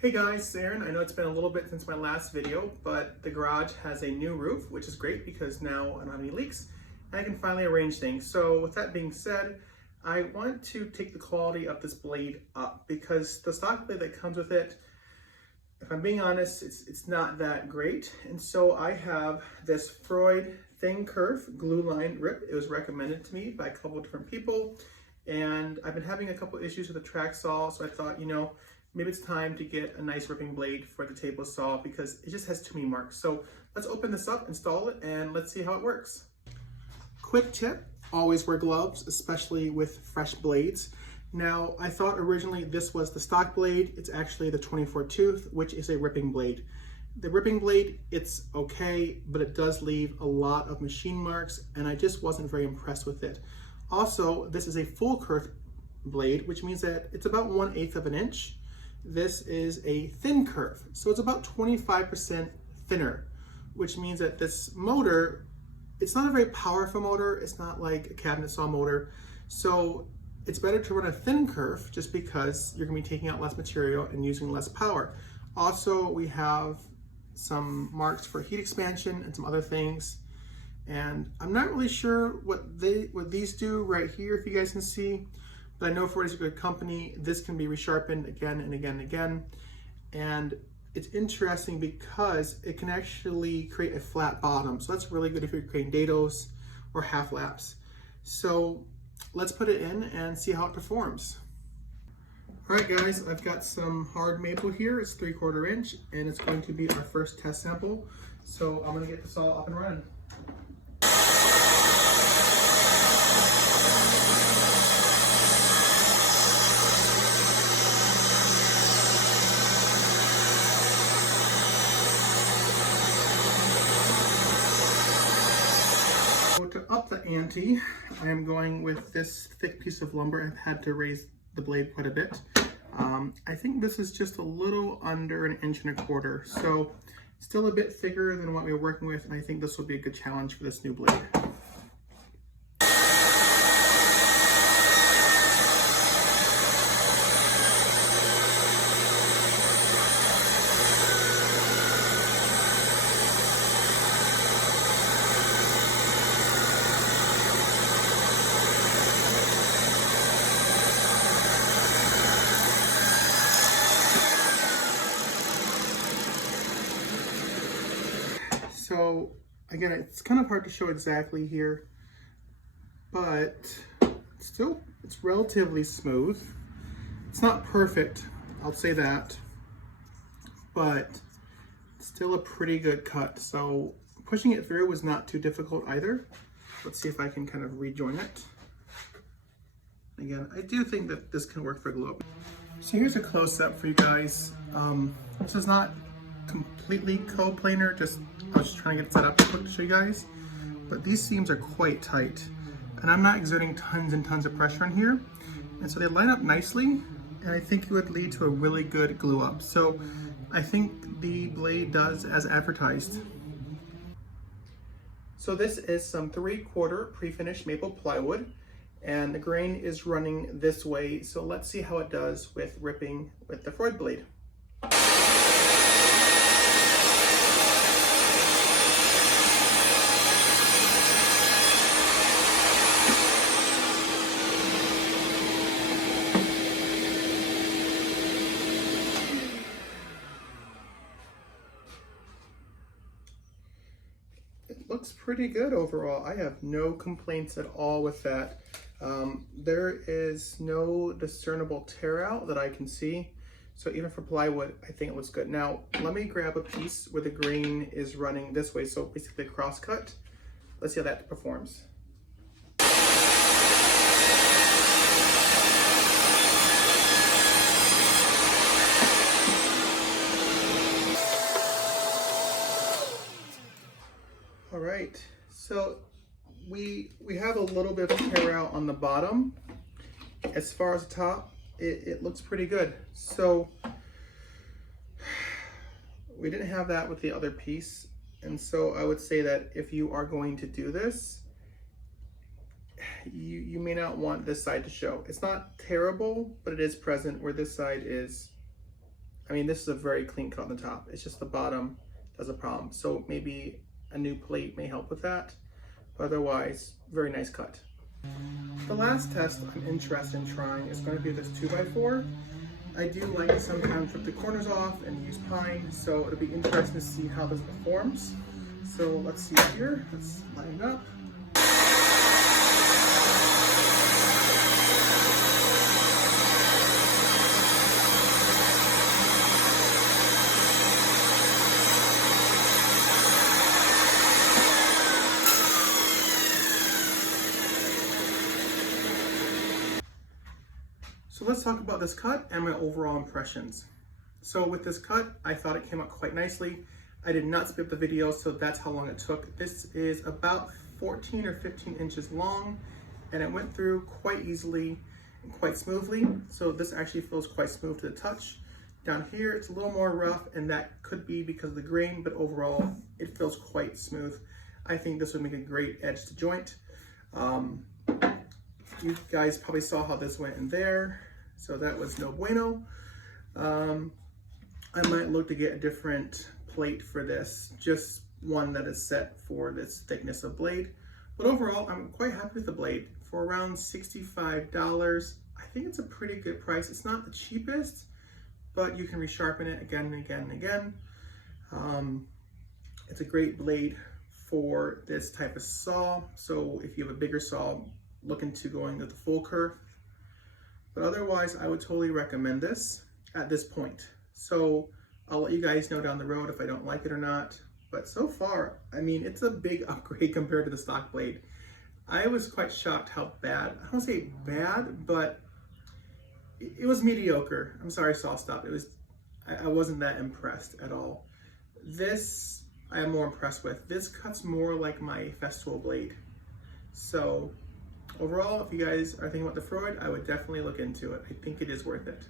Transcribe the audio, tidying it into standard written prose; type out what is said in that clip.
Hey guys, it's Aaron. I know it's been a little bit since my last video, but the garage has a new roof, which is great because now I don't have any leaks and I can finally arrange things. So with that being said, I want to take the quality of this blade up because the stock blade that comes with it, if I'm being honest, it's not that great. And so I have this Freud thin kerf glue line rip. It was recommended to me by a couple of different people, and I've been having a couple issues with the track saw, so I thought, maybe it's time to get a nice ripping blade for the table saw because it just has too many marks. So let's open this up, install it, and let's see how it works. Quick tip, always wear gloves, especially with fresh blades. Now, I thought originally this was the stock blade. It's actually the 24 tooth, which is a ripping blade. The ripping blade, it's okay, but it does leave a lot of machine marks, and I just wasn't very impressed with it. Also, this is a full kerf blade, which means that it's about 1/8 of an inch. This is a thin kerf, so it's about 25% thinner, which means that this motor, it's not a very powerful motor. It's not like a cabinet saw motor. So it's better to run a thin kerf just because you're gonna be taking out less material and using less power. Also, we have some marks for heat expansion and some other things. And I'm not really sure what these do right here, if you guys can see. But I know Freud is a good company. This can be resharpened again and again and again. And it's interesting because it can actually create a flat bottom. So that's really good if you're creating dados or half laps. So let's put it in and see how it performs. All right guys, I've got some hard maple here. It's 3/4 inch and it's going to be our first test sample. So I'm gonna get this all up and running. To up the ante, I am going with this thick piece of lumber. I've had to raise the blade quite a bit. I think this is just a little under 1.25 inches, so still a bit thicker than what we were working with, and I think this will be a good challenge for this new blade. So again, it's kind of hard to show exactly here, but still, it's relatively smooth. It's not perfect, I'll say that, but still a pretty good cut. So pushing it through was not too difficult either. Let's see if I can kind of rejoin it. Again, I do think that this can work for glue up. So here's a close-up for you guys. This is not completely coplanar, I was just trying to get it set up quick to show you guys, but these seams are quite tight and I'm not exerting tons and tons of pressure in here, and so they line up nicely, and I think it would lead to a really good glue up. So I think the blade does as advertised. So this is some 3/4 pre-finished maple plywood, and the grain is running this way, so let's see how it does with ripping with the Freud blade. Looks pretty good overall. I have no complaints at all with that. There is no discernible tear out that I can see. So even for plywood, I think it looks good. Now, let me grab a piece where the grain is running this way. So basically a cross cut. Let's see how that performs. All right, so we have a little bit of tear out on the bottom. As far as the top, it looks pretty good. So we didn't have that with the other piece, and so I would say that if you are going to do this, you may not want this side to show. It's not terrible, but it is present where this side is I mean, this is a very clean cut on the top. It's just the bottom that's a problem. So maybe a new plate may help with that. But otherwise, very nice cut. The last test I'm interested in trying is going to be this 2x4. I do like to sometimes rip the corners off and use pine, so it'll be interesting to see how this performs. So let's see here, let's line it up. So let's talk about this cut and my overall impressions. So with this cut, I thought it came out quite nicely. I did not speed up the video, so that's how long it took. This is about 14 or 15 inches long, and it went through quite easily and quite smoothly. So this actually feels quite smooth to the touch. Down here, it's a little more rough, and that could be because of the grain, but overall, it feels quite smooth. I think this would make a great edge to joint. You guys probably saw how this went in there. So that was no bueno. I might look to get a different plate for this, just one that is set for this thickness of blade. But overall, I'm quite happy with the blade. For around $65, I think it's a pretty good price. It's not the cheapest, but you can resharpen it again and again and again. It's a great blade for this type of saw. So if you have a bigger saw, look into going with the full curve. But otherwise, I would totally recommend this at this point. So I'll let you guys know down the road if I don't like it or not. But so far, I mean, it's a big upgrade compared to the stock blade. I was quite shocked how bad, I don't say bad, but it was mediocre. I'm sorry, Sawstop. I wasn't that impressed at all. This, I am more impressed with. This cuts more like my Festool blade. So overall, if you guys are thinking about the Freud, I would definitely look into it. I think it is worth it.